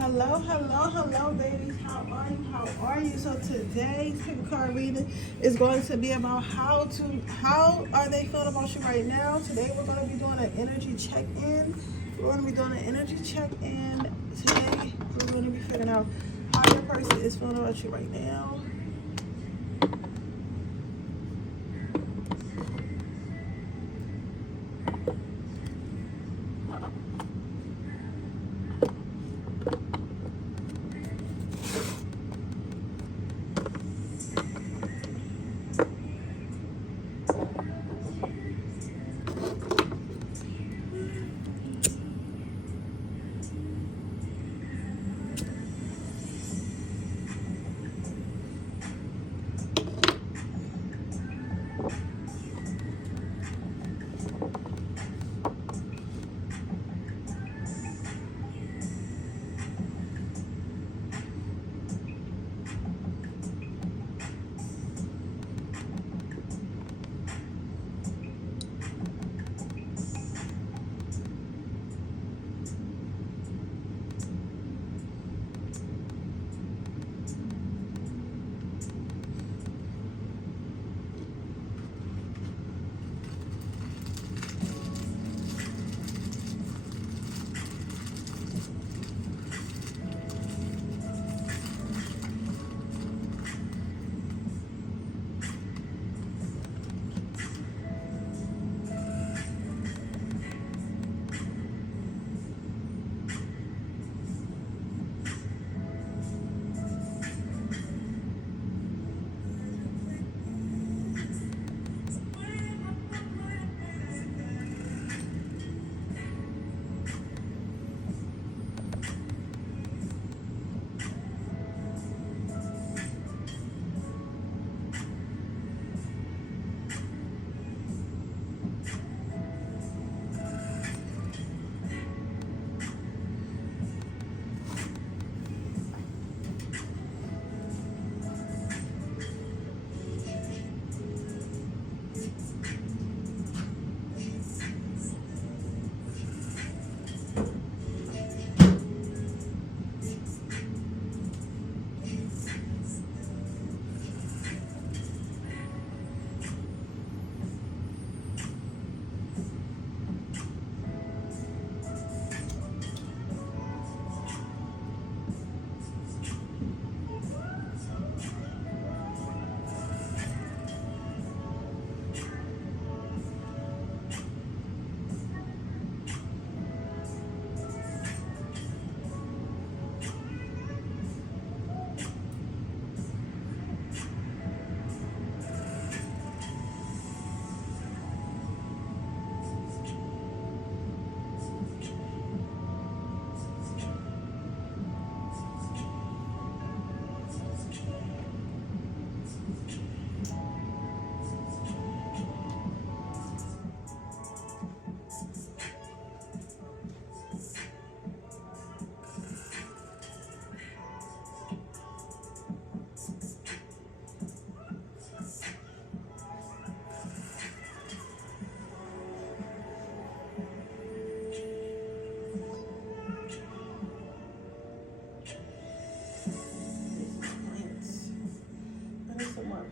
Hello, babies. How are you? So today's pick a card reading is going to be about how are they feeling about you right now. Today we're going to be doing an energy check-in. Today. We're going to be figuring out how your person is feeling about you right now.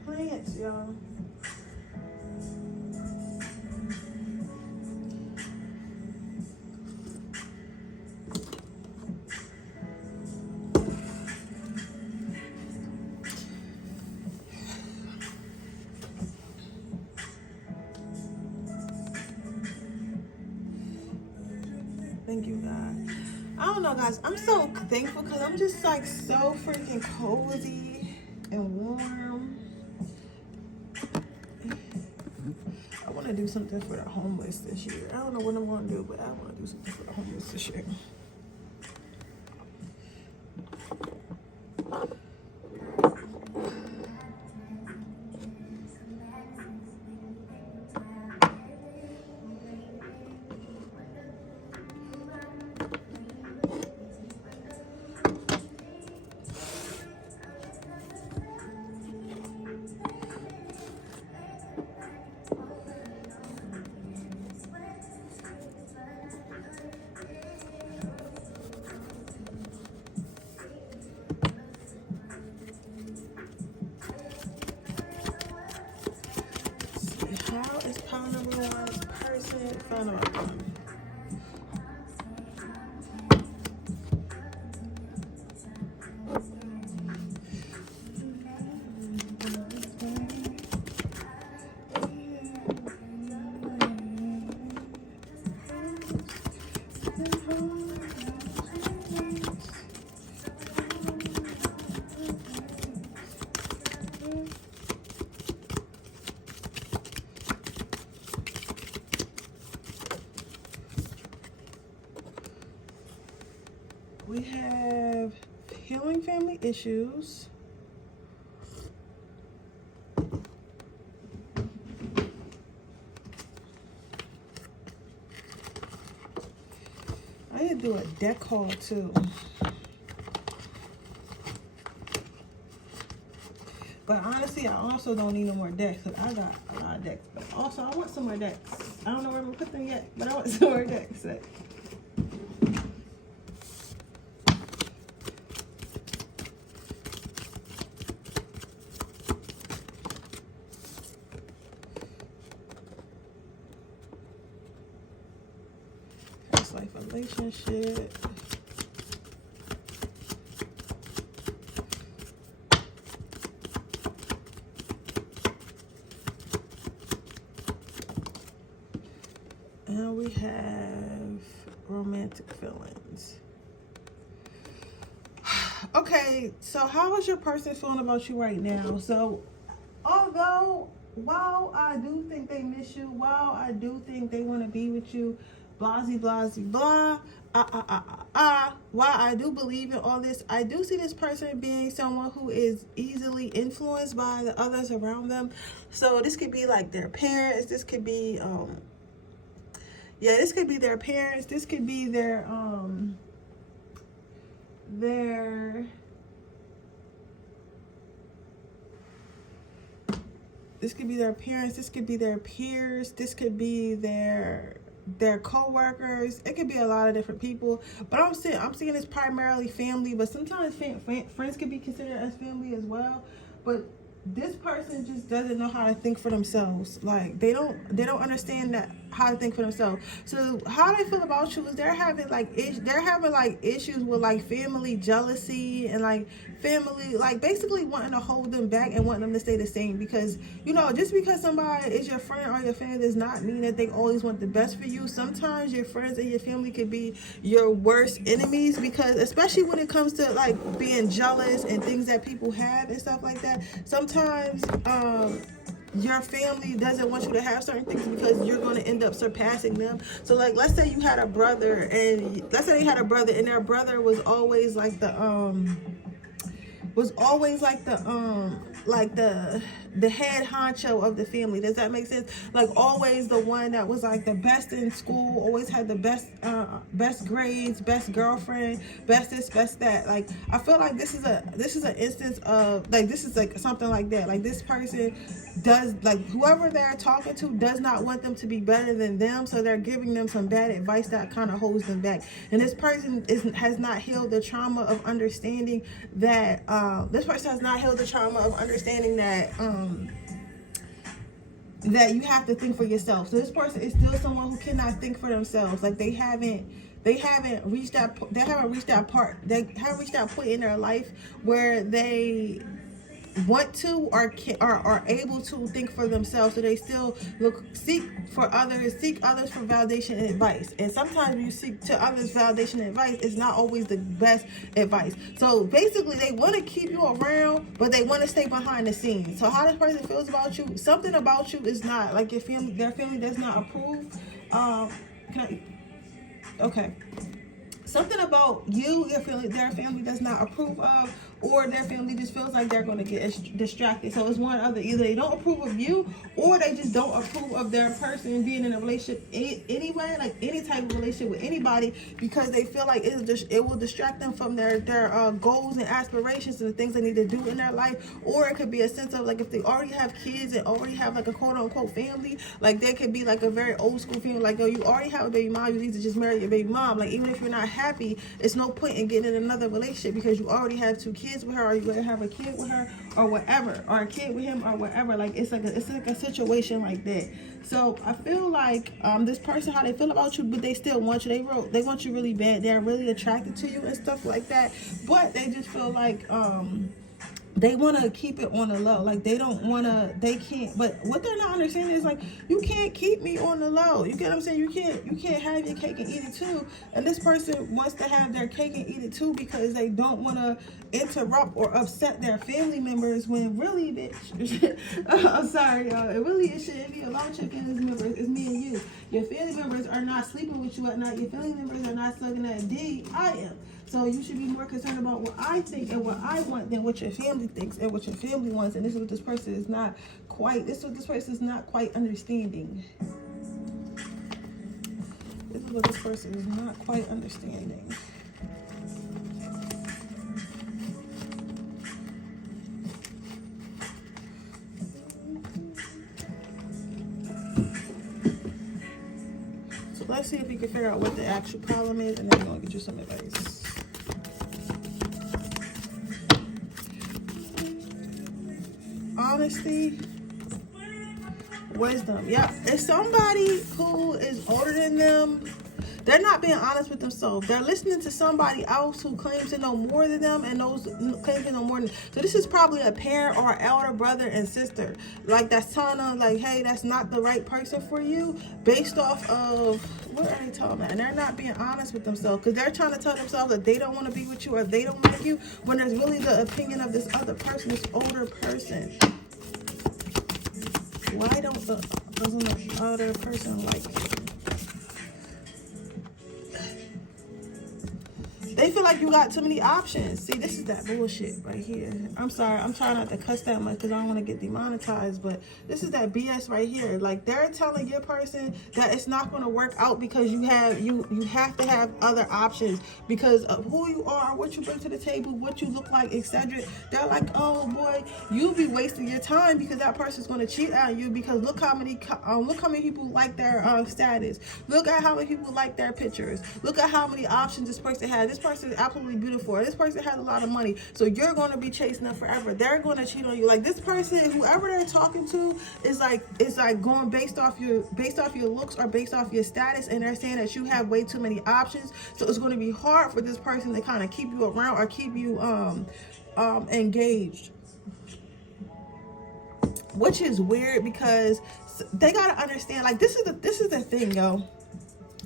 Plants, y'all. Thank you, God. I don't know, guys. I'm so thankful because I'm just like so freaking cozy and warm. I want to do something for the homeless this year. I don't know what I'm going to do, but I want to do something for the homeless this year. This pile number one is person feeling about them. We have healing family issues. I need to do a deck haul too. But honestly, I also don't need no more decks because I got a lot of decks. But also, I want some more decks. I don't know where I'm going to put them yet, but I want some more decks. Past life relationship. And we have romantic feelings. Okay, so how is your person feeling about you right now? So, although, while I do think they miss you, while I do think they want to be with you, blasey, blasey, blah, while I do believe in all this, I do see this person being someone who is easily influenced by the others around them. So this could be like their parents, this could be, this could be their parents, this could be their this could be their parents, this could be their peers, this could be their co-workers. It could be a lot of different people, but I'm seeing this primarily family, but sometimes friends could be considered as family as well. But this person just doesn't know how to think for themselves. Like they don't understand that how to think for themselves. So how they feel about you is they're having like issues with like family jealousy and like family, like basically wanting to hold them back and wanting them to stay the same, because just because somebody is your friend or your family does not mean that they always want the best for you. Sometimes your friends and your family could be your worst enemies, because especially when it comes to like being jealous and things that people have and stuff like that, sometimes your family doesn't want you to have certain things because you're going to end up surpassing them. So like let's say you had a brother and their brother was always like the head honcho of the family. Does that make sense? Like always the one that was like the best in school, always had the best grades, best girlfriend, best this, best that. Like I feel like this is an instance of like this is like something like that. Like this person does, like whoever they're talking to does not want them to be better than them, so they're giving them some bad advice that kind of holds them back. And this person has not healed the trauma of understanding that that you have to think for yourself. So this person is still someone who cannot think for themselves. Like they haven't reached that point in their life where they want to or are able to think for themselves. So they still seek others for validation and advice. And sometimes when you seek to others validation and advice, it's not always the best advice. So basically they want to keep you around, but they want to stay behind the scenes. So how this person feels about you, something about you is not like their family does not approve. Something about you, their family does not approve of, or their family just feels like they're going to get distracted. So it's one other. Either they don't approve of you, or they just don't approve of their person being in a relationship anyway, like any type of relationship with anybody, because they feel like it will distract them from their goals and aspirations and the things they need to do in their life. Or it could be a sense of like if they already have kids and already have like a quote unquote family, like they could be like a very old school family, like, oh, you already have a baby mom, you need to just marry your baby mom. Like even if you're not happy, it's no point in getting in another relationship because you already have 2 kids with her, or you're going to have a kid with her, or whatever, or a kid with him, or whatever. Like, it's like a situation like that. So I feel like this person, how they feel about you, but they still want you. They want you really bad. They're really attracted to you and stuff like that. But they just feel like they want to keep it on the low. Like, they don't want to, they can't. But what they're not understanding is, like, you can't keep me on the low. You get what I'm saying? You can't have your cake and eat it too. And this person wants to have their cake and eat it too because they don't want to interrupt or upset their family members, when really, bitch, I'm sorry, y'all, it really, it shouldn't be about your family members. It's me and you. Your family members are not sleeping with you at night. Your family members are not sucking that D. I am. So you should be more concerned about what I think and what I want than what your family thinks and what your family wants. And this is what this person is not quite, this is what this person is not quite understanding. This is what this person is not quite understanding. So let's see if we can figure out what the actual problem is, and then we're going to get you some advice. Honesty, wisdom. Yep, it's somebody who is older than them. They're not being honest with themselves. They're listening to somebody else who claims to know more than them, and those claims to know more than them. So this is probably a parent or an elder brother and sister, like, that's telling them, like, hey, that's not the right person for you, based off of what are they telling them? And they're not being honest with themselves because they're trying to tell themselves that they don't want to be with you or they don't like you, when there's really the opinion of this other person, this older person. Why doesn't the other person like you? They feel like you got too many options. See, this is that bullshit right here. I'm sorry. I'm trying not to cuss that much because I don't want to get demonetized. But this is that BS right here. Like, they're telling your person that it's not going to work out because you have to have other options because of who you are, what you bring to the table, what you look like, etc. They're like, oh boy, you'll be wasting your time because that person's going to cheat on you because look how many people like their status. Look at how many people like their pictures. Look at how many options this person has. This person is absolutely beautiful. This person has a lot of money, so you're going to be chasing them forever. They're going to cheat on you. Like, this person, whoever they're talking to, is like going based off your looks or based off your status, and they're saying that you have way too many options. So it's going to be hard for this person to kind of keep you around or keep you engaged, which is weird because they gotta understand. Like, this is the thing, yo.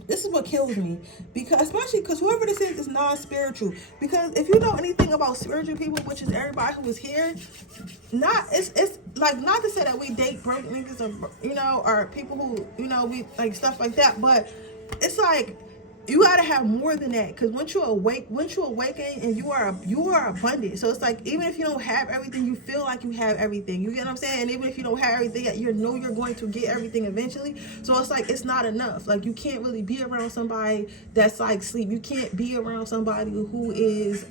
This is what kills me, because especially because whoever this is non-spiritual. Because if you know anything about spiritual people, which is everybody who is here, it's like, not to say that we date broke niggas or or people who we like stuff like that, but it's like, you gotta have more than that, because once you awaken and you are abundant. So it's like, even if you don't have everything, you feel like you have everything. You get what I'm saying? And even if you don't have everything, you know you're going to get everything eventually. So it's like, it's not enough. Like, you can't really be around somebody that's like sleep. You can't be around somebody who is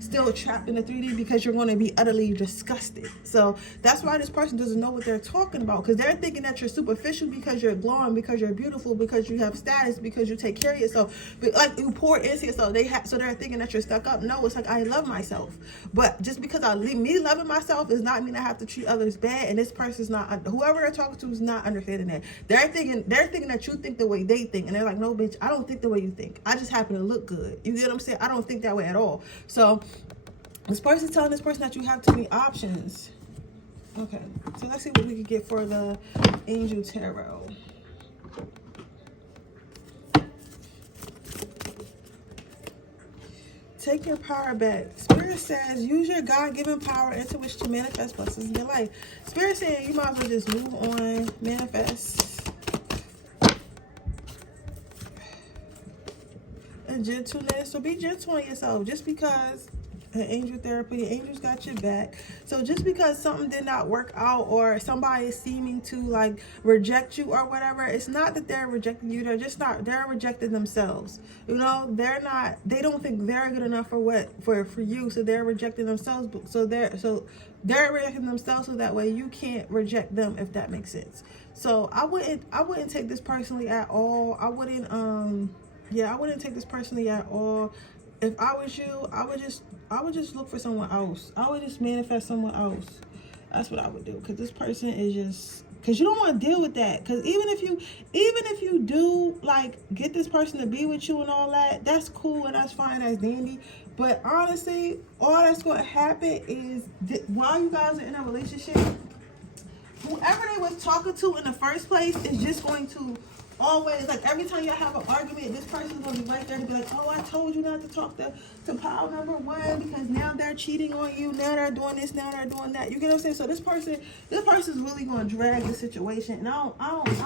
still trapped in the 3D, because you're going to be utterly disgusted. So that's why this person doesn't know what they're talking about, because they're thinking that you're superficial because you're glowing, because you're beautiful, because you have status, because you take care of yourself. But like, you pour into yourself, so they're thinking that you're stuck up. No, it's like, I love myself, but just because me loving myself does not mean I have to treat others bad. And this person's not, whoever they're talking to is not understanding that. They're thinking that you think the way they think, and they're like, no, bitch, I don't think the way you think. I just happen to look good. You get what I'm saying? I don't think that way at all. So this person's telling this person that you have too many options. Okay, so let's see what we can get for the Angel Tarot. Take your power back. Spirit says, use your God-given power into which to manifest blessings in your life. Spirit saying you might as well just move on, manifest. And gentleness. So be gentle on yourself. Just because angel therapy, angels got your back. So just because something did not work out, or somebody is seeming to like reject you or whatever, it's not that they're rejecting you. They're rejecting themselves. They don't think they're good enough for you. So they're rejecting themselves. So they're rejecting themselves, so that way you can't reject them, if that makes sense. So I wouldn't take this personally at all. I wouldn't Yeah, I wouldn't take this personally at all. If I was you, I would just look for someone else. I would just manifest someone else. That's what I would do. Because this person is just, because you don't want to deal with that. Because even if you do like get this person to be with you and all that, that's cool and that's fine, that's dandy. But honestly, all that's going to happen is while you guys are in a relationship, whoever they was talking to in the first place is just going to always, like, every time y'all have an argument, this person's going to be right there to be like, oh, I told you not to talk to pile number one because now they're cheating on you, now they're doing this, now they're doing that. You get what I'm saying? So this person's really going to drag the situation, and I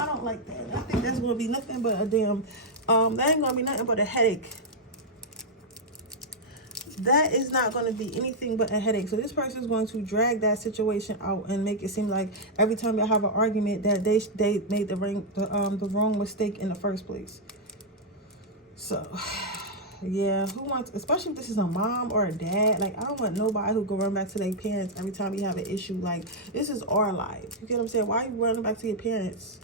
don't like that. I think that's going to be nothing but a damn, that ain't going to be nothing but a headache. That is not going to be anything but a headache. So this person is going to drag that situation out and make it seem like every time y'all have an argument that they made the wrong mistake in the first place. So yeah, who wants, especially if this is a mom or a dad, like, I don't want nobody who go run back to their parents every time you have an issue. Like, this is our life. You get what I'm saying? Why are you running back to your parents?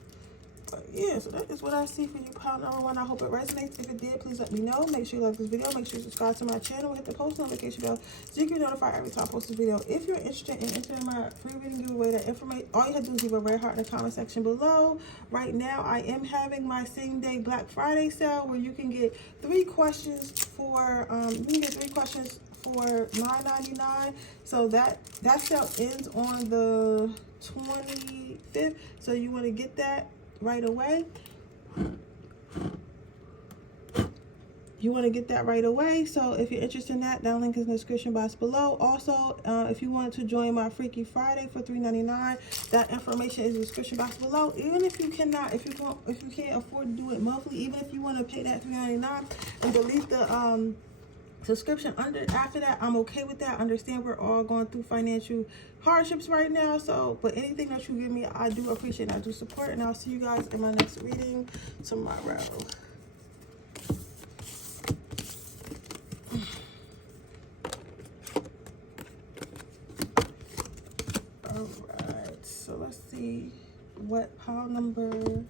But yeah, so that is what I see for you, pile number one. I hope it resonates. If it did, please let me know. Make sure you like this video. Make sure you subscribe to my channel. Hit the post notification bell so you can be notified every time I post a video. If you're interested in entering my free reading giveaway, that information, all you have to do is leave a red heart in the comment section below. Right now, I am having my same day Black Friday sale where you can get 3 questions for for $9.99. So that sale ends on the 25th. So you want to get that right away. So if you're interested in that link is in the description box below. Also, if you want to join my Freaky Friday for $3.99, that information is in the description box below. Even if you can't afford to do it monthly, even if you want to pay that $3.99 and delete the subscription after that, I'm okay with that. I understand we're all going through financial hardships right now, so but anything that you give me, I do appreciate and I do support, and I'll see you guys in my next reading tomorrow. All right, so let's see what pile number 2,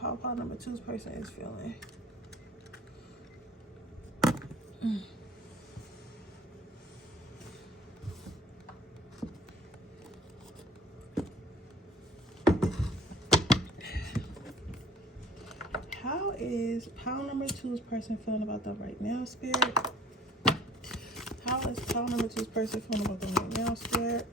how pile number 2's person is feeling. How is pile number 2's person feeling about them right now, Spirit? How is pile number 2's person feeling about them right now, Spirit?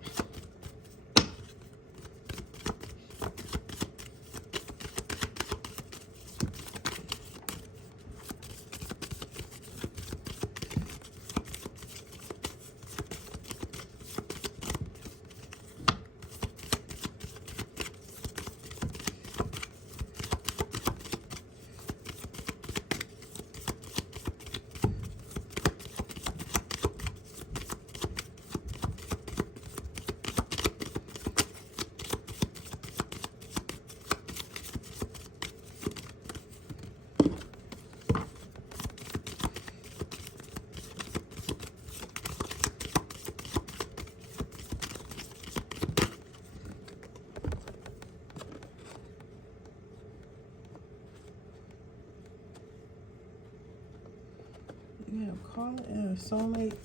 You have calling in a soulmate.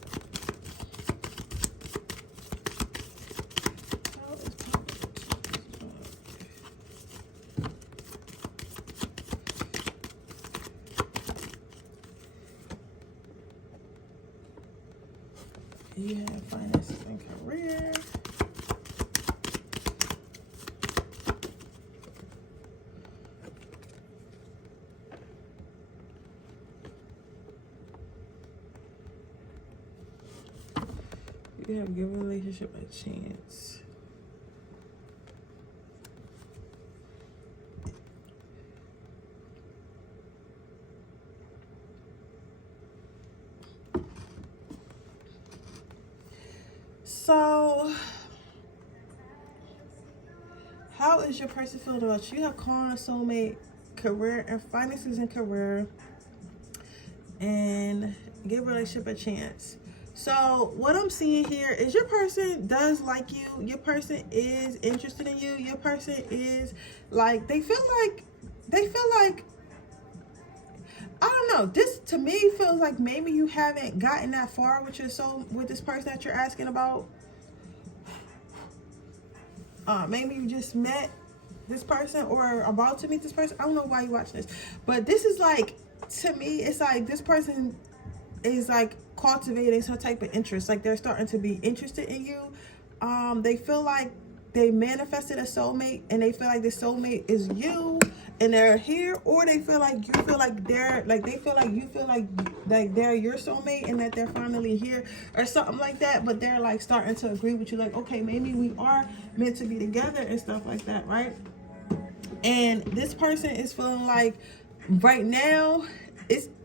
How is you have finances and career. You have given a relationship a chance. So, how is your person feeling about you? You have calling a soulmate, career, and finances and career, and give a relationship a chance. So what I'm seeing here is your person does like you. Your person is interested in you. Your person is like, they feel like, I don't know. This to me feels like maybe you haven't gotten that far with with this person that you're asking about. Maybe you just met this person or about to meet this person. I don't know why you watch this, but this is like, to me, it's like this person is like cultivating some type of interest. Like they're starting to be interested in you. They feel like they manifested a soulmate, and they feel like the soulmate is you, and they're here. Or they feel like you feel like they're like, they feel like you feel like they're your soulmate and that they're finally here or something like that. But they're like starting to agree with you, like, okay, maybe we are meant to be together and stuff like that, right? And this person is feeling like right now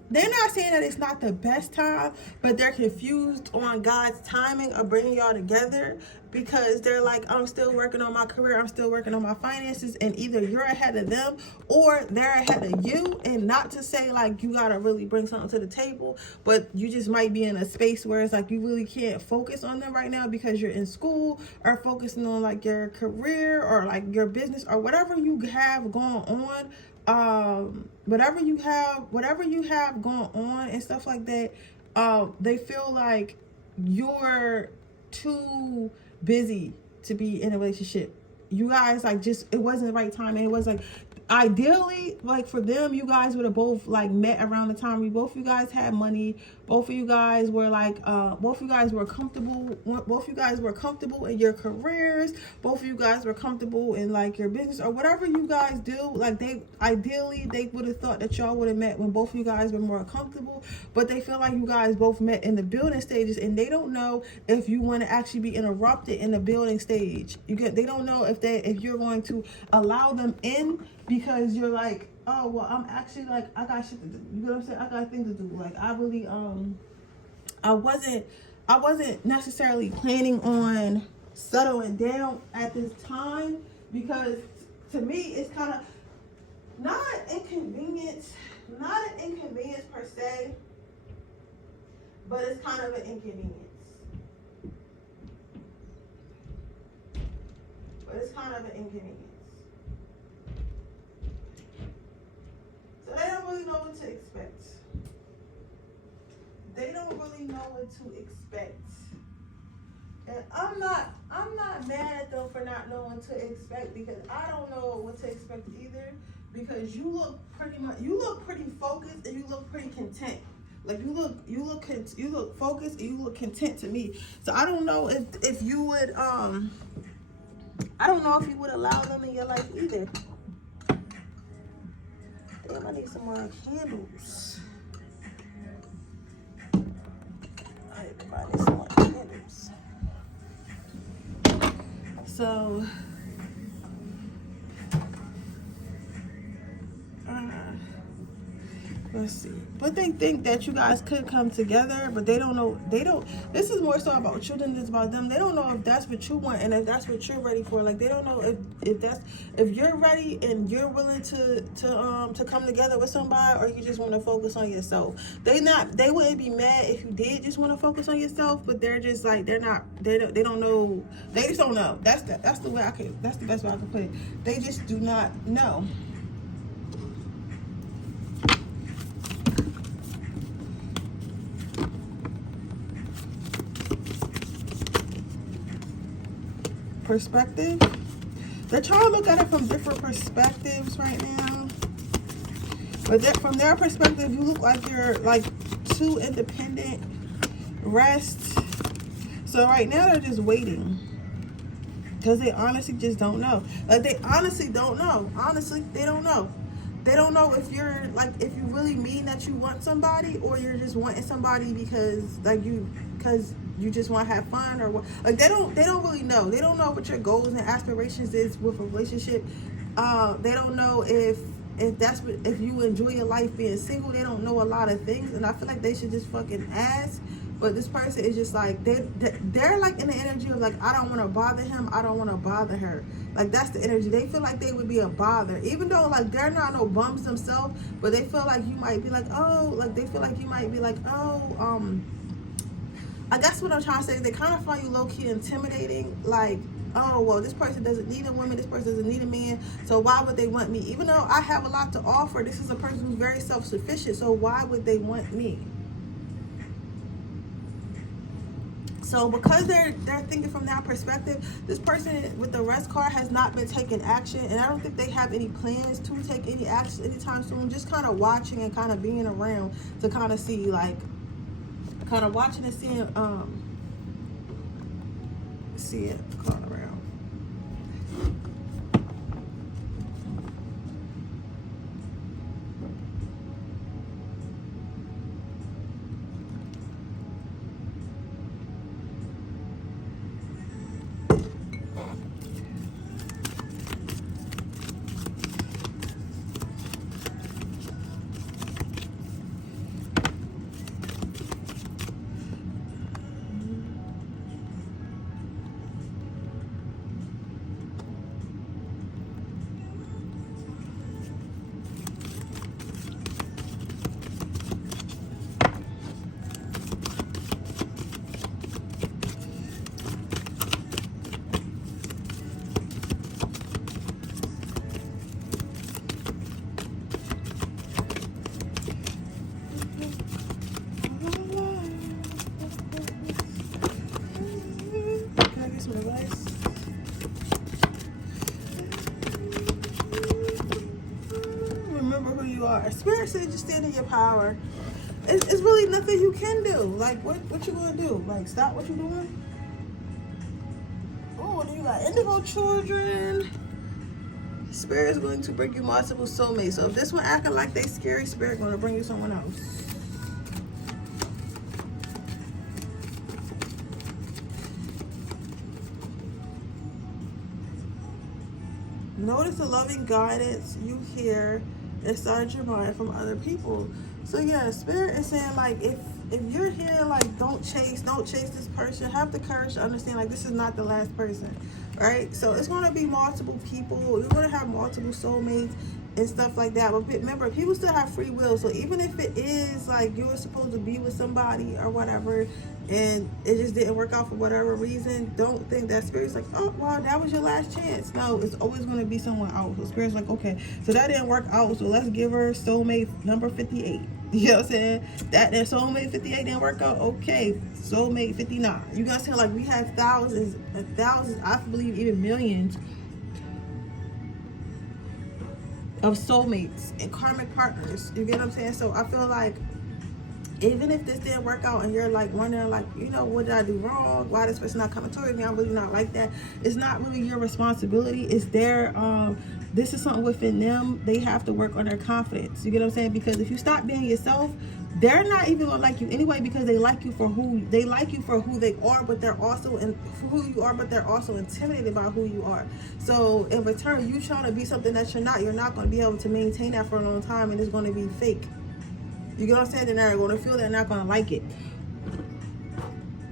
they're not saying that it's not the best time, but they're confused on God's timing of bringing y'all together, because they're like, I'm still working on my career, I'm still working on my finances, and either you're ahead of them or they're ahead of you. And not to say like you gotta really bring something to the table, but you just might be in a space where it's like you really can't focus on them right now because you're in school, or focusing on like your career or like your business or whatever you have going on. Whatever you have going on and stuff like that, they feel like you're too busy to be in a relationship. You guys like, just, it wasn't the right time, and it was like, ideally, like for them, you guys would have both like met around the time both of you guys had money, both of you guys were like both of you guys were comfortable in your careers, both of you guys were comfortable in like your business or whatever you guys do. Like they would have thought that y'all would have met when both of you guys were more comfortable, but they feel like you guys both met in the building stages, and they don't know if you want to actually be interrupted in the building stage. They don't know if you're going to allow them in, because you're like, oh, well, I'm actually like, I got shit to do. You know what I'm saying? I got things to do. Like, I really, I wasn't necessarily planning on settling down at this time, because to me, it's kind of not an inconvenience per se, but it's kind of an inconvenience. So they don't really know what to expect. And I'm not mad at them for not knowing what to expect, because I don't know what to expect either, because you look pretty focused, and you look pretty content. Like you look focused, and you look content to me. So I don't know if you would allow them in your life either. Damn, I need some more candles. I need some more candles. So, let's see. But they think that you guys could come together, but they don't know. This is more so about children than it's about them. They don't know if that's what you want and if that's what you're ready for. Like they don't know if you're ready and you're willing to come together with somebody, or you just want to focus on yourself. They wouldn't be mad if you did just want to focus on yourself, but they're just like, they don't know. They just don't know. That's the best way I can put it. They just do not know. Perspective. They're trying to look at it from different perspectives right now. But from their perspective, you look like you're like too independent. Rest. So right now they're just waiting, because they honestly just don't know. Like they honestly don't know. Honestly, they don't know. They don't know if you're like, if you really mean that you want somebody, or you're just wanting somebody because you just want to have fun, or what. Like they don't really know. They don't know what your goals and aspirations is with a relationship. They don't know if you enjoy your life being single. They don't know a lot of things, and I feel like they should just fucking ask. But this person is just like, they're like in the energy of like, I don't want to bother him, I don't want to bother her. Like that's the energy. They feel like they would be a bother, even though like they're not no bums themselves, but they feel like you might be like, oh, like they feel like you might be like, oh, I guess what I'm trying to say is they kind of find you low-key intimidating. Like, oh, well, this person doesn't need a woman, this person doesn't need a man, so why would they want me? Even though I have a lot to offer, this is a person who's very self-sufficient, so why would they want me? So because they're thinking from that perspective, this person with the rest card has not been taking action, and I don't think they have any plans to take any action anytime soon. Just kind of watching and kind of being around to kind of see, like, kind of watching and seeing see it going around. Remember who you are. Spirit said just stand in your power. It's really nothing you can do. Like, what you gonna do? Like, stop what you're doing? Oh, then you got indigo children. Spirit is going to bring you multiple soulmates. So if this one acting like they scary, Spirit going to bring you someone else. Notice the loving guidance you hear inside your mind from other people. So yeah, Spirit is saying, like, if you're here, like, don't chase this person. Have the courage to understand, like, this is not the last person, right? So it's going to be multiple people. You're going to have multiple soulmates and stuff like that. But remember, people still have free will. So even if it is like you were supposed to be with somebody or whatever, and it just didn't work out for whatever reason, don't think that Spirit's like, oh, well, that was your last chance. No, it's always going to be someone else. So Spirit's like, okay, so that didn't work out, so let's give her soulmate number 58. You know what I'm saying? That soulmate 58 didn't work out. Okay, soulmate 59. You guys saying, like, we have thousands and thousands, I believe even millions of soulmates and karmic partners. You get what I'm saying? So I feel like even if this didn't work out and you're like wondering, like, you know, what did I do wrong? Why this person not coming towards me? I'm really not like that. It's not really your responsibility. It's their this is something within them. They have to work on their confidence. You get what I'm saying? Because if you stop being yourself, they're not even gonna like you anyway, because they like you for who they are, but they're also they're also intimidated by who you are. So in return, you trying to be something that you're not going to be able to maintain that for a long time, and it's going to be fake. You get what I'm saying? They're not going to feel that, they're not going to like it.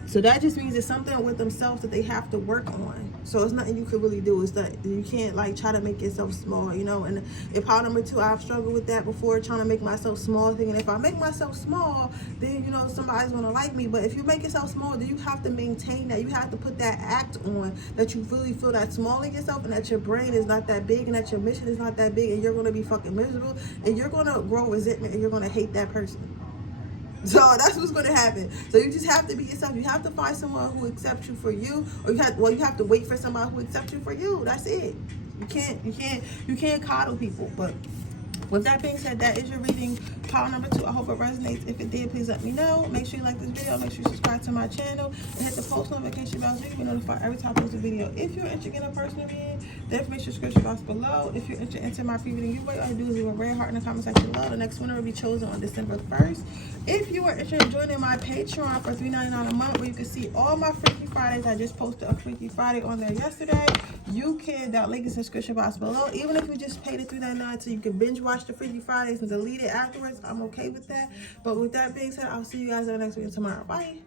So that just means it's something with themselves that they have to work on. So it's nothing you could really do. It's that you can't, like, try to make yourself small, you know. And if part number 2, I've struggled with that before, trying to make myself small, thinking if I make myself small, then, you know, somebody's going to like me. But if you make yourself small, then you have to maintain that. You have to put that act on that you really feel that small in yourself, and that your brain is not that big, and that your mission is not that big, and you're going to be fucking miserable, and you're going to grow resentment, and you're going to hate that person. So that's what's going to happen. So you just have to be yourself. You have to find someone who accepts you for you, or you have to wait for somebody who accepts you for you. That's it. You can't coddle people. But with that being said, that is your reading, pile number 2. I hope it resonates. If it did, please let me know. Make sure you like this video. Make sure you subscribe to my channel and hit the post notification bell so you can be notified every time I post a video. If you're interested in a personal reading, the information description box below. If you're interested in my free reading, all you do is leave a red heart in the comment section below. The next winner will be chosen on December 1st. If you are interested in joining my Patreon for $3.99 a month, where you can see all my Freaky Fridays, I just posted a Freaky Friday on there yesterday. You can, that link is in the description box below. Even if you just paid the $3.99 so you can binge watch the Freaky Fridays and delete it afterwards, I'm okay with that. But with that being said, I'll see you guys in the next video tomorrow. Bye.